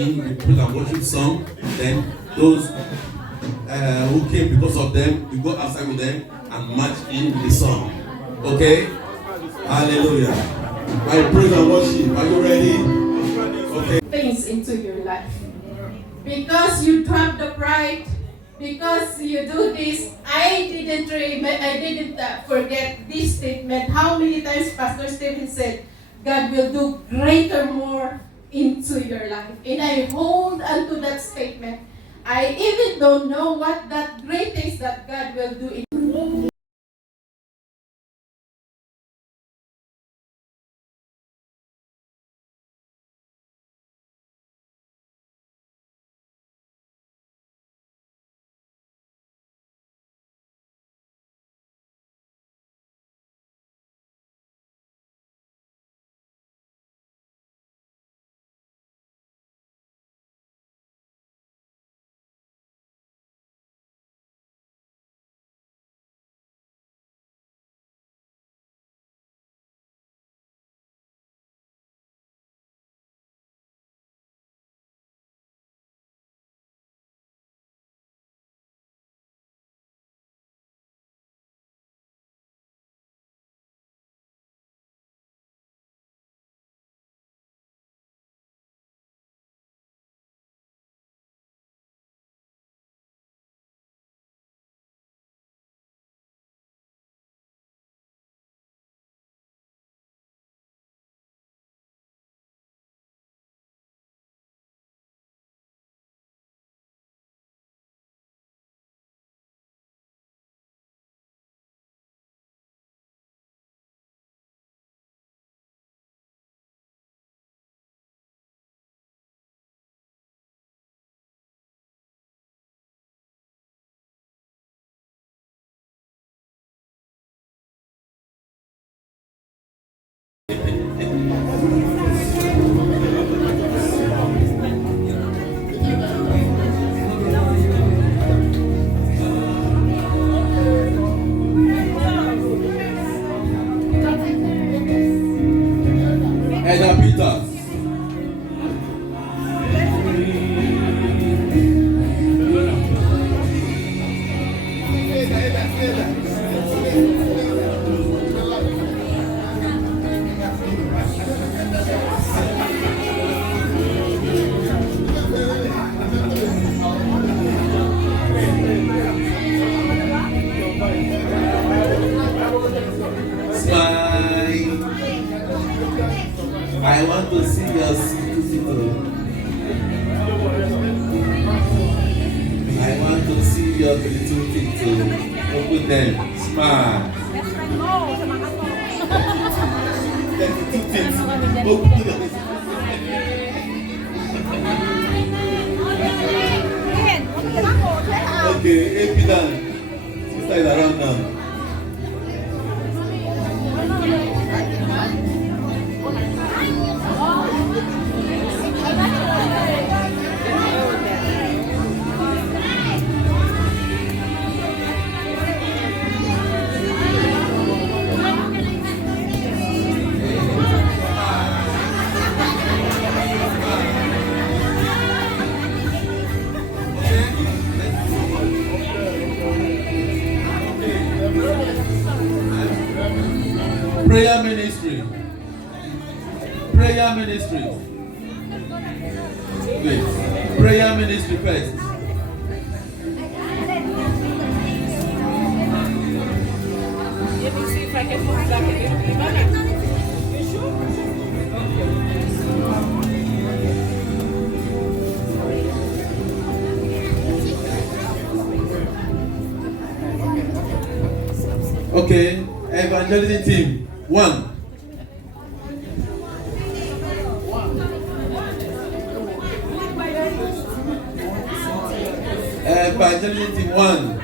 in the praise and worship song. Then those who came because of them, we go outside with them and march in the song. Okay? Hallelujah. My praise and worship. Are you ready? Okay. Things into your life. Because you drop the pride, because you do this, I didn't forget this statement. How many times Pastor Stephen said, God will do greater more into your life. And I hold on to that statement. I even don't know what that great things that God will do in I want to see your people. I want to see your little people. Open them. Smile. Open them. Okay, Epidan. Sister is around now. Prayer ministry. Prayer ministry. Wait. Prayer ministry first. Let me see if I can move back a little bit. You sure? Okay, evangelism team. 1. Evangelism team 1.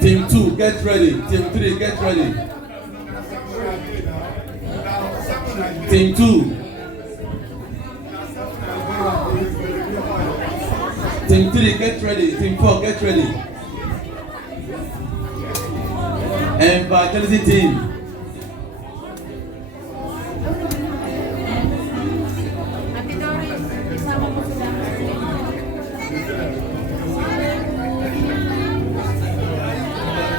Team 2, get ready. Team 3, get ready. Team 2. Team 3, get ready. Team 4, get ready. Evangelism team.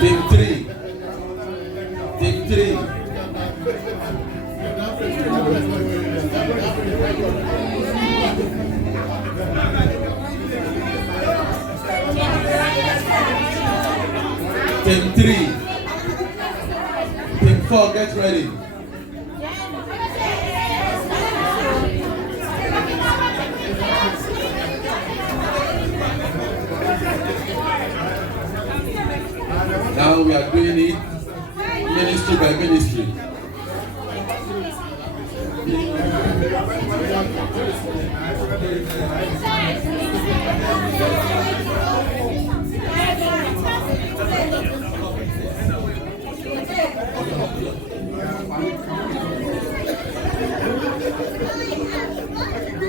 Team 3. Team 3. Team 3. Team 4, get ready. Now we are doing it ministry by ministry.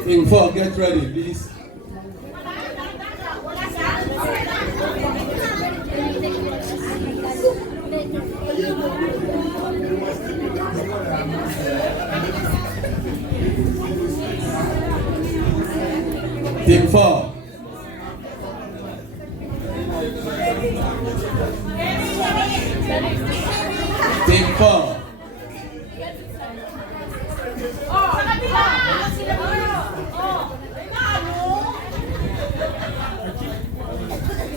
Team 4, get ready, please. Team 4. Team 4.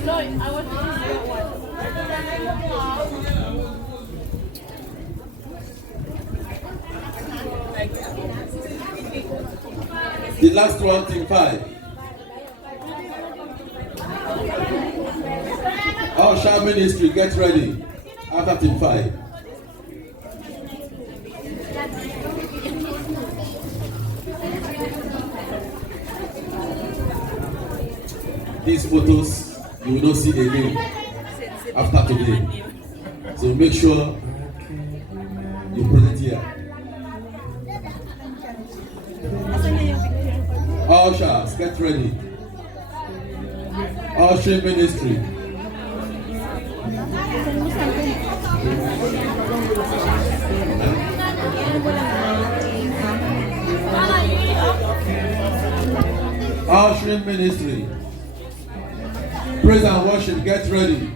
I want to choose your one. The last one, Team 5. Our Shah Ministry, get ready. After Team 5. These photos you will not see again after today. So make sure you put it here. All Shahs, get ready. All Shah Ministry. All Shah Ministry. Praise and worship, get ready.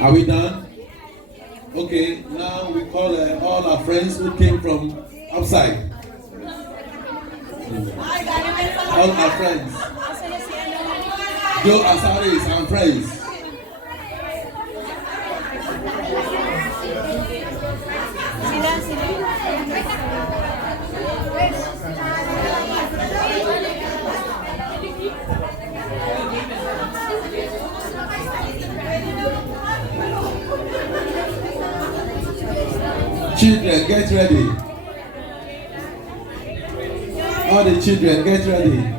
Are we done? Okay, now we call all our friends who came from outside. All our friends. Joe Asaris and friends. Children, get ready. All the children, get ready.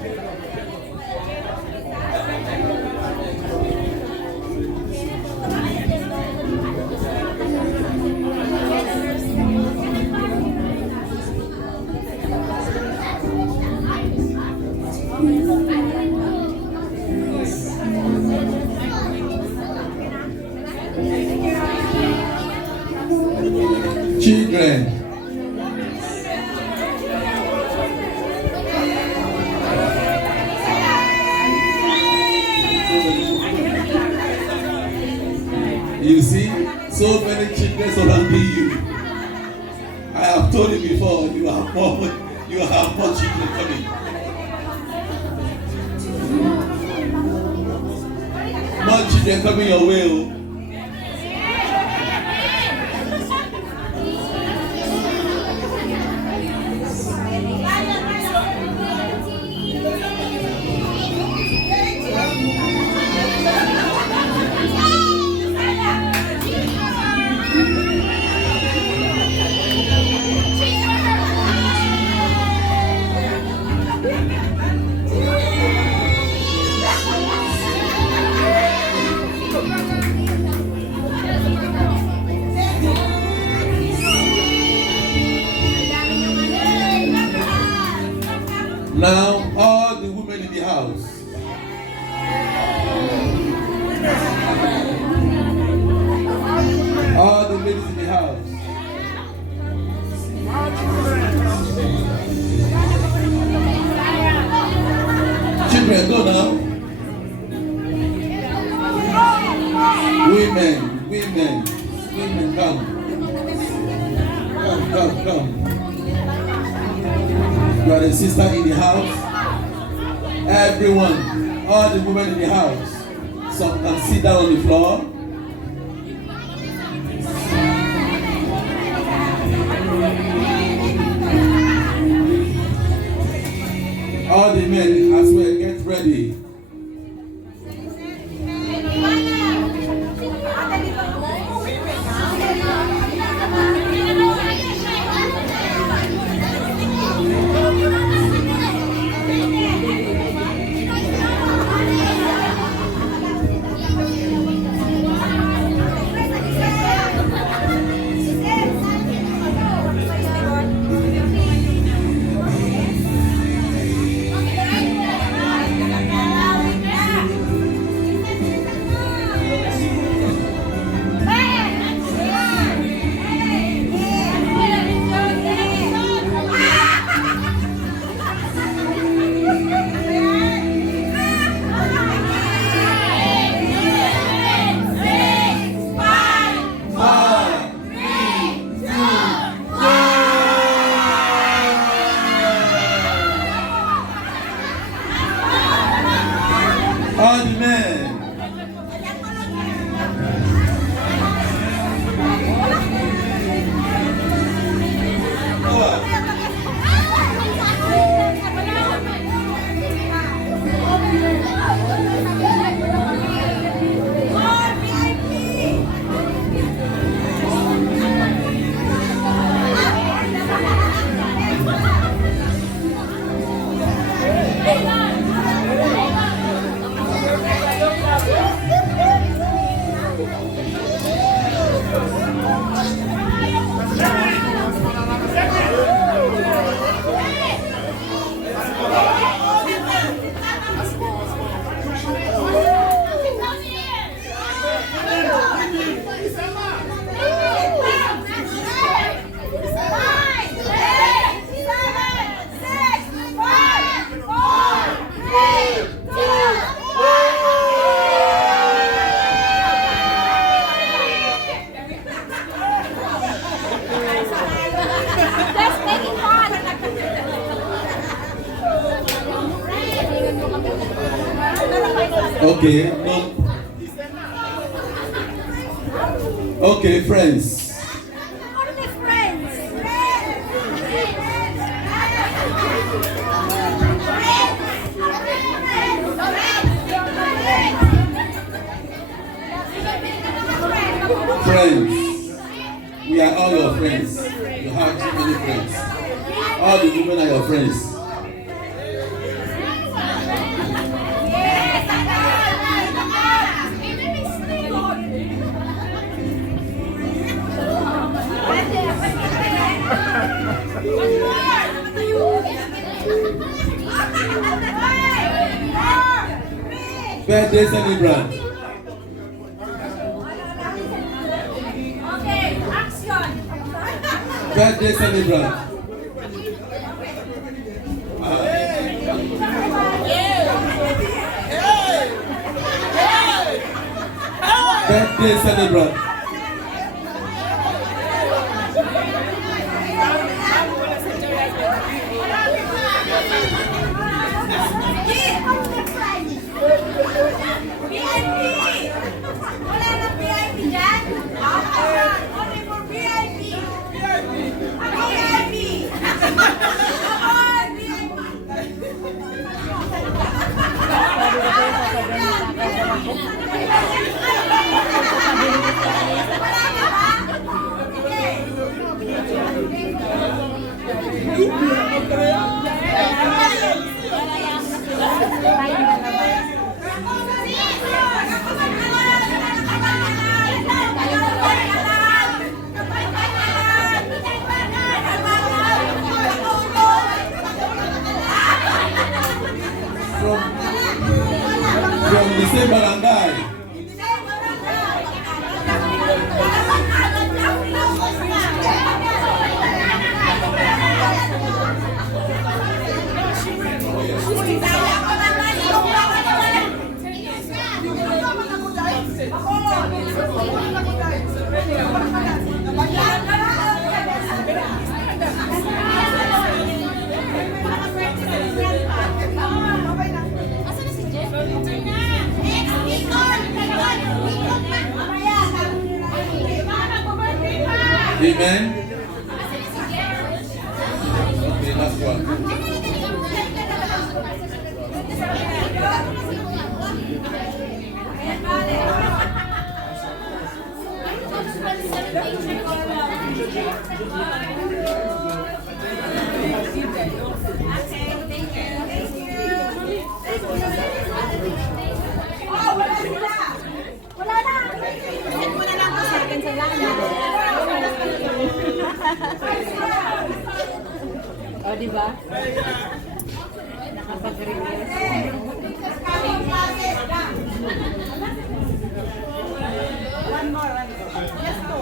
Children. You see, so many children surrounding you. I have told you before, you have more children coming. More children coming your way. Oh. Now, all the women in the house. All the ladies in the house. Children, go now. Women, come. Come. You are the sister in the house. Everyone, all the women in the house. Some can sit down on the floor. All the men as well, get ready. All the men. Okay, no. Okay, friends. Friends. We are all your friends. You have too many friends. All the women are your friends. Birthday celebrant. Okay, action. Birthday celebrant. Birthday celebrant. VIP! Wala nang VIP dyan? Only for VIP! VIP! From the same barangay. Amen. Okay, last one. Wala na! Send mo na lang po sa akin sa lana. O, diba? Nakapag-request. One more. Yes, go.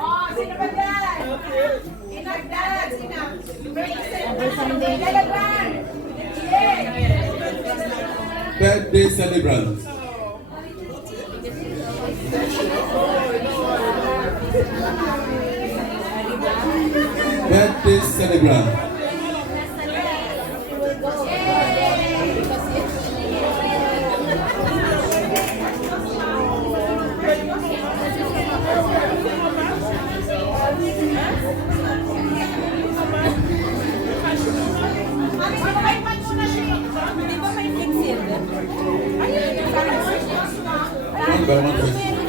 Oh, sino ba dyan? Inagdag, sino? Dalawan. Birthday celebrant. Birthday celebrant. One by one.